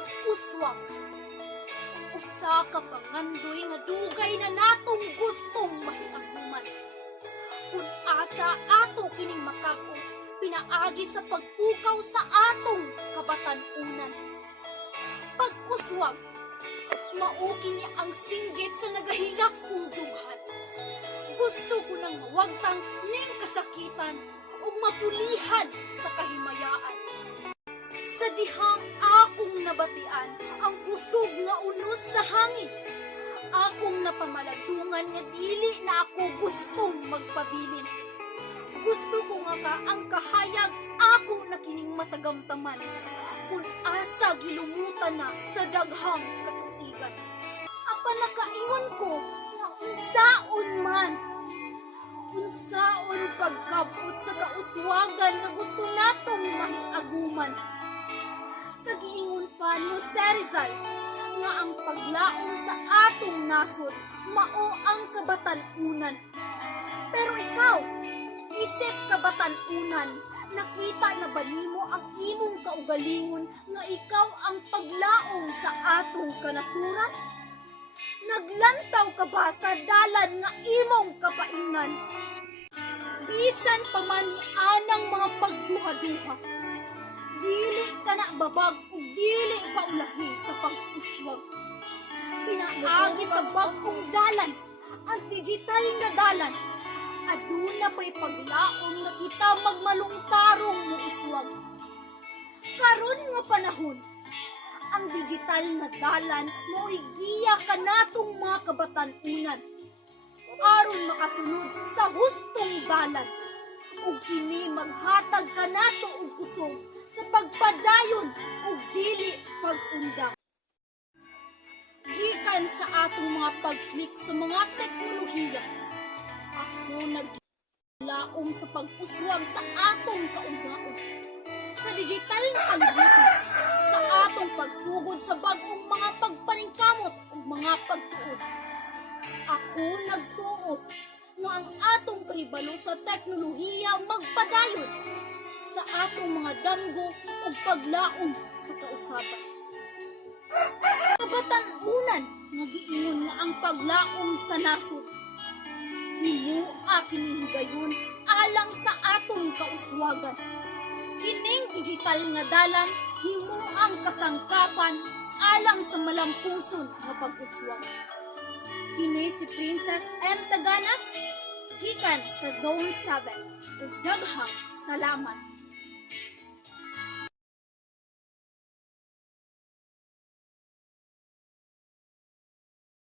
Pag-uswag. Usa ka pangandoy nga dugay na natong gustong mahiaguman. Kung asa ato kining makag-o, pinaagi sa pagpukaw sa atong kabatan-unan. Pag-uswag, mauki niya ang singgit sa nagahilak kong dughan. Gusto ko nang mawagtang ning kasakitan ug mapulihan sa kahimayaan. Sa dihang akong nabatian ang kusog nga unos sa hangin, akong napamaladungan nga dili na ako gustong magpabilin. Gusto ko nga ka ang kahayag ako na kining matagamtaman, kung asa gilumutan na sa daghang katuigan. Apa nakaingon ko nga unsaon man, unsaon pagkabot sa kauswagan nga gusto natong mahiaguman. Sa giingon pa ni Jose Rizal nga ang paglaom sa atong nasod mao ang kabatan-unan. Pero ikaw, isip kabatan-unan, nakita na ba nimo ang imong kaugalingon nga ikaw ang paglaom sa atong kanasuran? Naglantaw ka ba sa dalan nga imong kapaingnan? Bisan pa man ni anang mga pagduha-duha, dili ka na babag ug dili paulahi sa pag-uswag. Pinaagi sa bagong dalan, ang digital nga dalan, aduna pa'y paglaom nga kita magmalungtarong muuswag. Karon nga panahon, ang digital nga dalan mo'y giya kanatong mga kabatan-unan aron makasunod sa hustong dalan, ug kini maghatag kanato og kusog sa pagpadayon ug dili pag-unda. Gikan sa atong mga pag-click sa mga teknolohiya, ako naglaom sa pag-uswag sa atong kaugnaon, sa digital na kalibutan, sa atong pagsugod sa bag-ong mga pagpaningkamot ug mga pagtuod. Ako nagtuo nga ang atong kahibalo sa teknolohiya magpadayon sa atong mga damgo ug paglaom sa kausaban. Kabatan-unan nga giingon nga ang paglaom sa nasod, himua kini higayon alang sa atong kauswagan. Kining digital nga dalan himuang kasangkapan alang sa malampuson nga pag-uswag. Kini si Princess M. Taganas, gikan sa Zone 7. Ug daghang salamat.